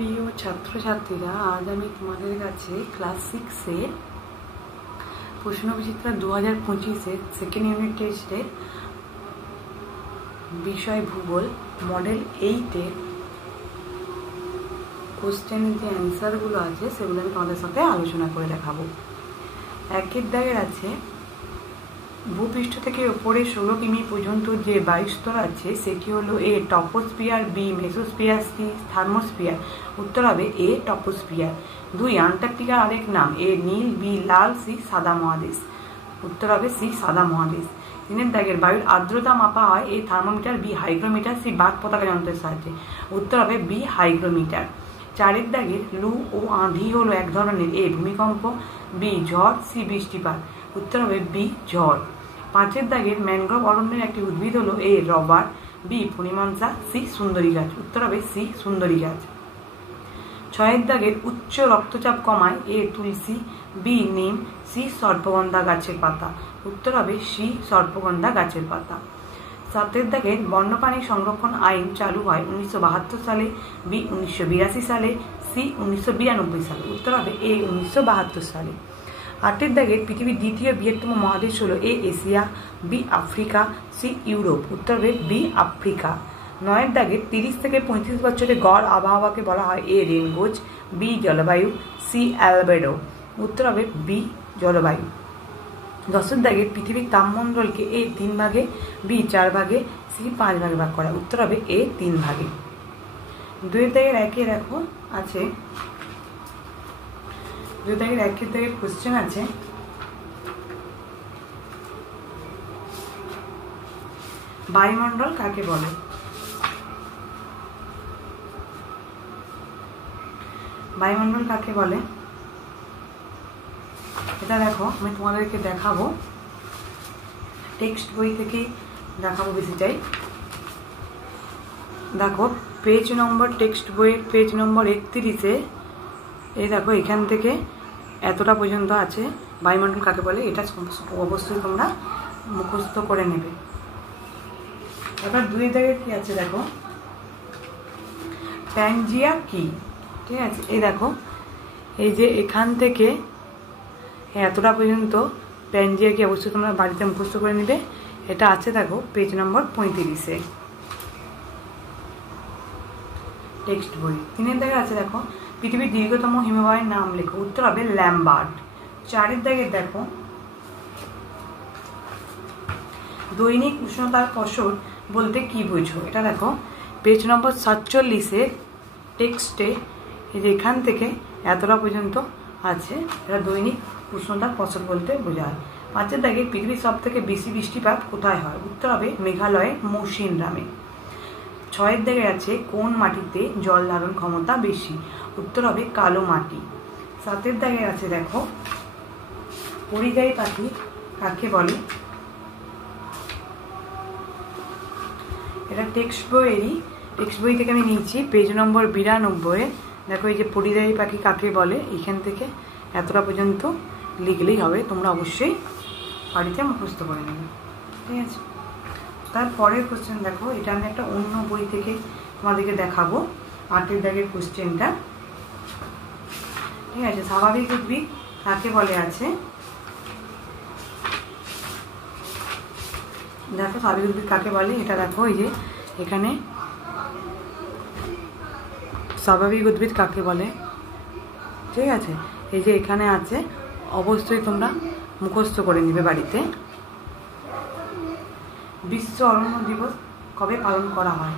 প্রিয় ছাত্রছাত্রীরা, আজ আমি তোমাদের কাছে ক্লাস 6-এর প্রশ্নবিচিত্রা 2025-এর সেকেন্ড ইউনিট টেস্টের বিষয় ভূগোল মডেল 8-এর কোশ্চেনের যে অ্যান্সারগুলো আছে সেগুলো আমি তোমাদের সাথে আলোচনা করে দেখাবো। একের দাগের আছে, ভূপৃষ্ঠ থেকে ওপরে 16 কিমি পর্যন্ত যে বায়ুস্তর আছে সেটি হলো এ troposphere, B mesosphere, C thermosphere. উত্তর হবে এ টপোস্ফিয়ার। 2 আন্টার্কটিকার আরেক নাম, এ নীল, বি লাল, সি সাদা মহাদেশ। উত্তর হবে সি সাদা মহাদেশ। 3 দাগের বায়ুর আর্দ্রতা মাপা হয় A thermometer, B hygrometer, C বাঘ পতাকা যন্ত্রের সাহায্যে। উত্তর হবে বি হাইগ্রোমিটার। 4 দাগের লু ও আঁধি হলো এক ধরনের, এ ভূমিকম্প, বি ঝড়, সি বৃষ্টিপাত। উত্তর হবে বি ঝড়। 5 দাগের ম্যানগ্রোভ অরণ্যের একটি উদ্ভিদ হলো এ রবার, বি ফণিমনসা, সি সুন্দরী গাছ। উত্তর হবে সি সুন্দরী গাছ। 6 দাগের উচ্চ রক্তচাপ কমায় এ তুলসী, বি নিম, সি সর্পগন্ধা গাছের পাতা। উত্তর হবে সি সর্পগন্ধা গাছের পাতা। 7 দাগের বন্যপ্রাণী সংরক্ষণ আইন চালু হয় 1972 সালে, বি 1982 সালে, সি 1992 সালে। উত্তর হবে এ 1972 সালে। 8 দাগের পৃথিবীর দ্বিতীয় বৃহত্তম মহাদেশ হলো A Asia, B Africa, C Europe. উত্তর হবে বি আফ্রিকা। 9 দাগের 30 থেকে 35 বছরে গড় আবহাওয়াকে বলা হয় এ রেনগোজ, বি জলবায়ু, সি অ্যালবেডো। উত্তর হবে বি জলবায়ু। 10 দাগের পৃথিবীর তাপমণ্ডলকে এ 3 ভাগে, বি 4 ভাগে, সি 5 ভাগে ভাগ করা। উত্তর হবে এ 3 ভাগে। 2 দাগের একে দেখো আছে, 2 দাগের একের দাগের কোশ্চেন আছে, বায়ুমণ্ডল কাকে বলে? বায়ুমণ্ডল কাকে বলে এটা দেখো, আমি তোমাদেরকে দেখাবো, টেক্সট বই থেকে দেখাবো বেশিটাই। দেখো পেজ নম্বর, টেক্সট বইয়ের পেজ নম্বর 31-এ এই দেখো এখান থেকে এতটা পর্যন্ত আছে বায়ুমণ্ডল কাকে বলে। এটা অবশ্যই তোমরা মুখস্থ করে নেবে। এবার 2 দাগের কি আছে দেখো, প্যানজিয়া কি, ঠিক আছে। এই দেখো এই যে এখান থেকে এতটা পর্যন্ত প্যানজিয়া কি অবশ্যই তোমরা বাড়িতে মুখস্থ করে নেবে। এটা আছে দেখো পেজ নম্বর 35-এ টেক্সট বই। 3 দাগে আছে দেখো, পৃথিবীর দীর্ঘতম হিমবাহের নাম লেখো। উত্তর হবে ল্যাম্বার্ট। 4 দাগে দেখো, দৈনিক উষ্ণতার ফসল বলতে কি বুঝো। এটা দেখো পেজ নম্বর 47-এ টেক্সটে এখান থেকে এতটা পর্যন্ত আছে, এটা দৈনিক উষ্ণতার ফসল বলতে বোঝায়। 5 দাগে পৃথিবীর সব থেকে বেশি বৃষ্টিপাত কোথায় হয়। উত্তর হবে মেঘালয়ে মৌসিনরামে। 6 দাগে আছে, কোন মাটিতে জল ধারণ ক্ষমতা বেশি। উত্তর হবে কালো মাটি। 7 দাগে আছে দেখো, পরিযায়ী পাখি কাকে বলে। এটা টেক্সট বই থেকে আমি নিয়েছি, পেজ নম্বর 92-এ দেখো এই যে পরিযায়ী পাখি কাকে বলে, এখান থেকে এতটা পর্যন্ত লিখলেই হবে। তোমরা অবশ্যই বাড়িতে মুখস্থ করে নেবে, ঠিক আছে। তারপরের কোশ্চেন দেখো, এটা আমি একটা অন্য বই থেকে তোমাদেরকে দেখাবো। 8 দাগের কোশ্চেনটা, ঠিক আছে। স্বাভাবিক উদ্ভিদ কাকে বলে আছে, দেখো স্বাভাবিক উদ্ভিদ কাকে বলে। এটা দেখো এই যে এখানে স্বাভাবিক উদ্ভিদ কাকে বলে, ঠিক আছে। এই যে এখানে আছে, অবশ্যই তোমরা মুখস্থ করে নিবে বাড়িতে। বিশ্ব অরণ্য দিবস কবে পালন করা হয়।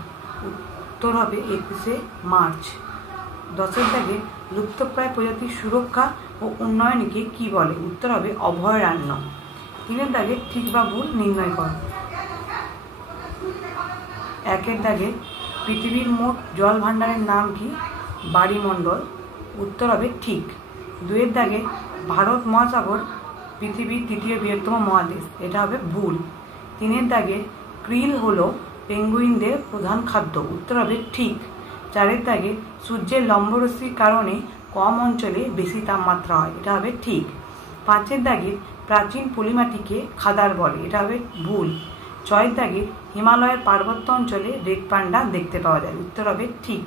উত্তর হবে 21শে মার্চ। 10 দাগে লুপ্তপ্রায় প্রজাতির সুরক্ষা ও উন্নয়নকে কি বলে। উত্তর হবে অভয়ারণ্য। 3 দাগে ঠিক বা ভুল নির্ণয় করো। 1 দাগে পৃথিবীর মোট জল ভাণ্ডারের নাম কি। বায়ুমণ্ডল। উত্তর হবে ঠিক। 2 দাগে ভারত মহাসাগর পৃথিবীর 3য় বৃহত্তম মহাদেশ। এটা হবে ভুল। 3 দাগে ক্রিল হলো পেঙ্গুইনদের প্রধান খাদ্য। উত্তর হবে ঠিক। 4 দাগে সূর্যের লম্বরশ্মির কারণে কম অঞ্চলে বেশি তাপমাত্রা হয়। এটা হবে ঠিক। 5 দাগে প্রাচীন পলিমাটিকে খাদার বলে। এটা হবে ভুল। 6 দাগে হিমালয়ের পার্বত্য অঞ্চলে রেড পান্ডা দেখতে পাওয়া যায়। উত্তর হবে ঠিক।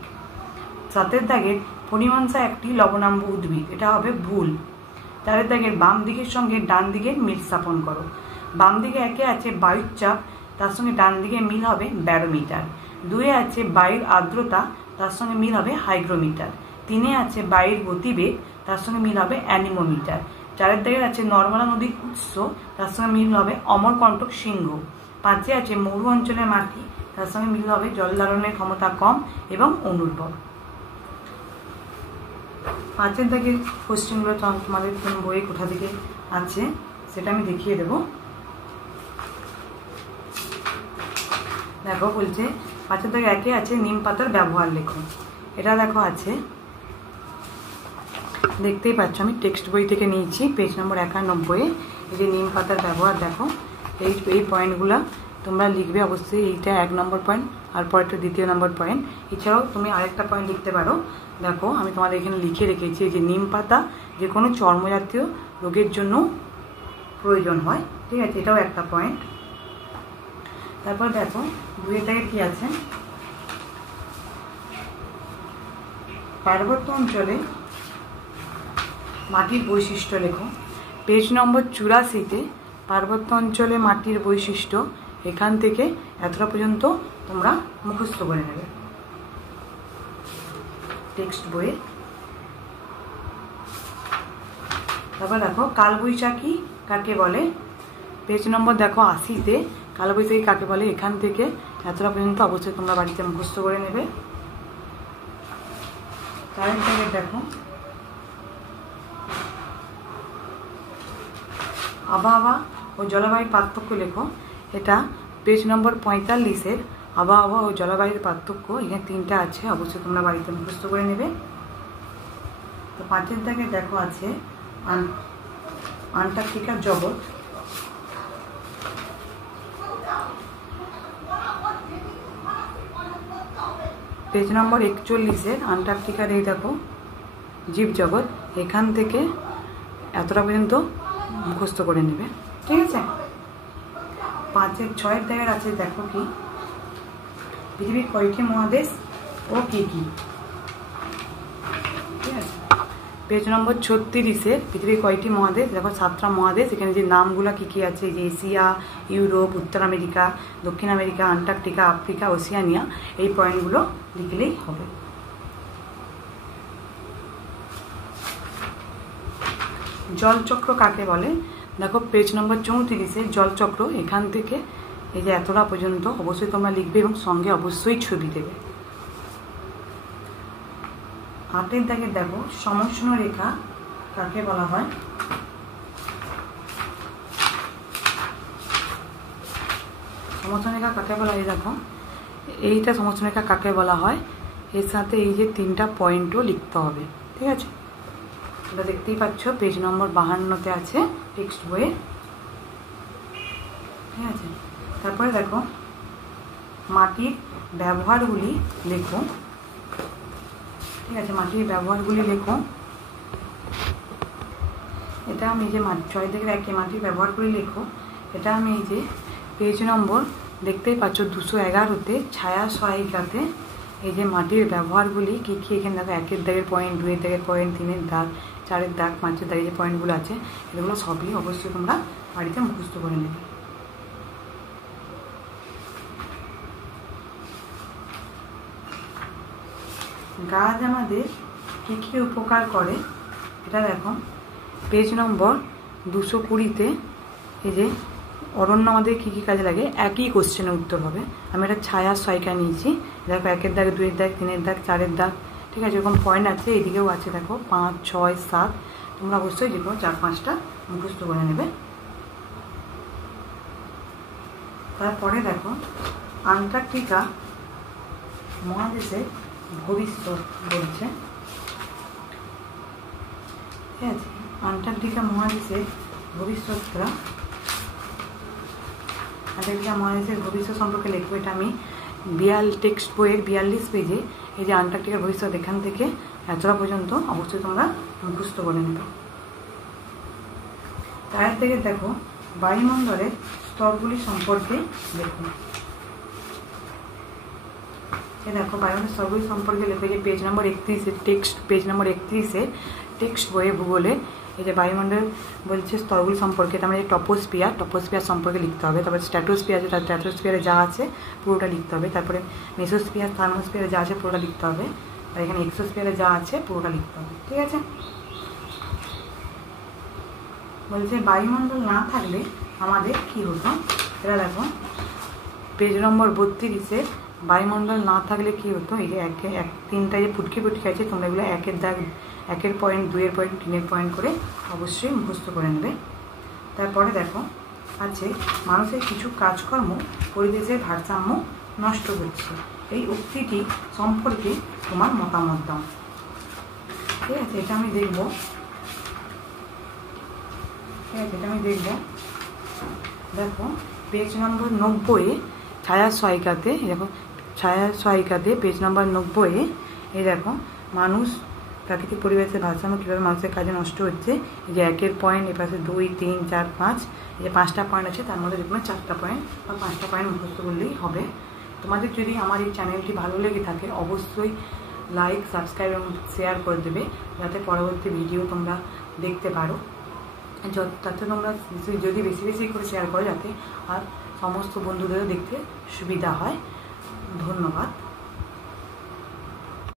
7 দাগের পরিমাংসা একটি লবণাম্ব উদ্ভিদ, এটা হবে ভুল। 4 দাগের বাম দিকের সঙ্গে ডান দিকের মিল স্থাপন করো। বাম দিকে 1 আছে বায়ুর চাপ, তার সঙ্গে ডান দিকে মিল হবে ব্যারোমিটার। 2 আছে বায়ুর আর্দ্রতা, তার সঙ্গে মিল হবে হাইগ্রোমিটার। 3 আছে বায়ুর গতিবেগ, তার সঙ্গে মিল হবে অ্যানিমোমিটার। 4 দাগের আছে নর্মদা নদীর উৎস, তার সঙ্গে মিল হবে অমরকণ্টক সিংহ। 5 আছে মরু অঞ্চলের মাটি, তার সঙ্গে মিল হবে জল ধারণের ক্ষমতা কম এবং অনুর্বর। 5 দাগের কোশ্চেনগুলো তোমাদের কোন বইয়ে কোথা থেকে আছে সেটা আমি দেখিয়ে দেব। দেখো বলছে 5 দাগে 1 আছে নিম পাতার ব্যবহার লেখো। এটা দেখো আছে, দেখতেই পাচ্ছ আমি টেক্সট বই থেকে নিয়েছি, পেজ নম্বর 91। এই যে নিম পাতার ব্যবহার দেখো, এই পয়েন্টগুলো তোমরা লিখবে অবশ্যই। এইটা 1 নম্বর পয়েন্ট, আর পরেরটা 2 নম্বর পয়েন্ট। এছাড়াও তুমি আরেকটা পয়েন্ট লিখতে পারো। দেখো আমি তোমাদের এখানে লিখে রেখেছি যে নিম পাতা যে কোনো চর্মজাতীয় রোগের জন্য প্রয়োজন হয়, ঠিক আছে, এটাও একটা পয়েন্ট। তারপর দেখো 2 দাগে কি আছে, পার্বত্য অঞ্চলে মাটির বৈশিষ্ট্য লেখো। পেজ নম্বর 84-তে পার্বত্য অঞ্চলে মাটির বৈশিষ্ট্য, এখান থেকে এতটা পর্যন্ত তোমরা মুখস্থ করে নেবে টেক্সট বইয়ে। তারপর দেখো কালবৈশাখী কাকে বলে। পেজ নম্বর দেখো 80-তে কালবৈশাখী কাকে বলে, এখান থেকে এতটা পর্যন্ত অবশ্যই তোমরা বাড়িতে মুখস্থ করে নেবে। তারপরে দেখো আবহাওয়া ও জলবায়ুর পার্থক্য লেখো। এটা পেজ নম্বর 45-এর আবহাওয়া ও জলবায়ুর পার্থক্য, এখানে 3টা আছে, অবশ্যই তোমরা বাড়িতে মুখস্থ করে নেবে। তো 5 দাগে দেখো আছে আন্টার্কটিকার জগৎ। পেজ নম্বর 41-এর আন্টার্কটিকার এই দেখো জীবজগৎ, এখান থেকে এতটা পর্যন্ত মুখস্থ করে নেবে, ঠিক আছে। 5-6 দাগের আছে দেখো কি পৃথিবীর কয়টি মহাদেশ ও কি কি, ঠিক আছে। পেজ নম্বর 36-এর পৃথিবীর কয়টি মহাদেশ, দেখো 7টা মহাদেশ, এখানে যে নামগুলো কি কি আছে, যে এশিয়া, ইউরোপ, উত্তর আমেরিকা, দক্ষিণ আমেরিকা, আন্টার্কটিকা, আফ্রিকা, ওসিয়ানিয়া, এই পয়েন্টগুলো লিখলেই হবে। জলচক্র কাকে বলে, দেখো পেজ নম্বর 34-এর জলচক্র, এখান থেকে এই যে এতটা পর্যন্ত অবশ্যই তোমরা লিখবে এবং সঙ্গে অবশ্যই ছবি দেবে। 8 দাগে দেখো সমষ্ণ রেখা কাকে বলা হয়। সমষ্ণ রেখা কাকে বলা হয়, দেখো এইটা সমষ্ণ রেখা কাকে বলা হয়, এর সাথে এই যে 3টা পয়েন্টও লিখতে হবে, ঠিক আছে। এটা দেখতেই পাচ্ছ পেজ নম্বর 52-তে আছে টেক্সট বইয়ে, ঠিক আছে। তারপরে দেখো মাটির ব্যবহারগুলি লেখো, ঠিক আছে, মাটির ব্যবহারগুলি লেখো। এটা আমি যে 6 দাগের 1 মাটির ব্যবহারগুলি লেখো, এটা আমি এই যে পেজ নম্বর দেখতেই পাচ্ছ 211-তে ছায়া সহায়িকাতে এই যে মাটির ব্যবহারগুলি কী কী, এখানে দেখো 1 দাগের পয়েন্ট, 2 দাগের পয়েন্ট, 3 দাগ, 4 দাগ, 5 দাগের যে পয়েন্টগুলো আছে এগুলো সবই অবশ্যই তোমরা বাড়িতে মুখস্থ করে নেবে। গাছ আমাদের কী কী উপকার করে, এটা দেখো পেজ নম্বর 220-তে এই যে অরণ্য আমাদের কী কী কাজে লাগে, একই কোশ্চেনের উত্তর হবে। আমি একটা ছায়া সহায়িকা নিয়েছি, দেখো 1 দাগ, 2 দাগ, 3 দাগ, 4 দাগ, ঠিক আছে, এরকম পয়েন্ট আছে, এদিকেও আছে দেখো 5, 6, 7, তোমরা অবশ্যই যে কোনো 4-5টা মুখস্থ করে নেবে। তারপরে দেখো আন্টার্কটিকা মহাদেশের ভবিষ্যৎ বলছে, ঠিক আছে। আন্টার্কটিকা মহাদেশের ভবিষ্যৎটা, আন্টার্কটিকা মহাদেশের ভবিষ্যৎ সম্পর্কে লিখবো। এটা আমি টেক্সট বইয়ের 42 পেজে এই যে আন্টার্কটিকার ভবিষ্যৎ, এখান থেকে এতটা পর্যন্ত অবশ্যই তোমরা মুখস্থ করে নেবে। তার থেকে দেখো বায়ুমণ্ডলের স্তরগুলি সম্পর্কে দেখো। দেখো বায়ুমণ্ডলের স্তরগুলি সম্পর্কে লেখো যে পেজ নম্বর 31 টেক্সট, পেজ নম্বর 31 টেক্সট বইয়ে ভূগোলে এই যে বায়ুমণ্ডল বলছে স্তরগুলি সম্পর্কে, তার মানে টপোস্ফিয়ার সম্পর্কে লিখতে হবে। তারপরে স্ট্র্যাটোস্ফিয়ার আছে, তার স্ট্র্যাটোস্ফিয়ারে যা আছে পুরোটা লিখতে হবে। তারপরে মেসোস্ফিয়ার থার্মোস্ফিয়ারে যা আছে পুরোটা লিখতে হবে। আর এখানে এক্সোস্ফিয়ারে যা আছে পুরোটা লিখতে হবে, ঠিক আছে। বলছে বায়ুমণ্ডল না থাকলে আমাদের কি হতো, এটা দেখো পেজ নম্বর 32 বায়ুমণ্ডল না থাকলে কি হতো, এই যে তিনটা যে ফুটকি আছে তোমরা এগুলো একের দাগ, 1 পয়েন্ট, 2 পয়েন্ট, 3 পয়েন্ট করে অবশ্যই মুখস্থ করে নেবে। তারপরে দেখো আছে মানুষের কিছু কাজকর্ম পরিবেশের ভারসাম্য নষ্ট হচ্ছে, এই উক্তিটি সম্পর্কে তোমার মতামত দাও। ঠিক আছে, এটা আমি দেখব। ঠিক আছে, এটা আমি দেখব। দেখো পেজ নম্বর 90 ছায়া সহায়িকাতে, দেখো ছায়া সহায়িকাতে পেজ নম্বর 90 এই দেখো মানুষ প্রাকৃতিক পরিবেশের ভারসাম্য কীভাবে মানুষের কাজে নষ্ট হচ্ছে। এই যে 1 পয়েন্ট, এ পাশে 2, 3, 4, 5, এই যে 5টা পয়েন্ট আছে, তার মধ্যে দেখুন 4টা পয়েন্ট বা 5টা পয়েন্ট মুখস্থ করলেই হবে। তোমাদের যদি আমার এই চ্যানেলটি ভালো লেগে থাকে অবশ্যই লাইক, সাবস্ক্রাইব এবং শেয়ার করে দেবে, যাতে পরবর্তী ভিডিও তোমরা দেখতে পারো। যাতে তোমরা যদি বেশি বেশি করে শেয়ার করো, যাতে আর সমস্ত বন্ধুদেরও দেখতে সুবিধা হয়। ধন্যবাদ।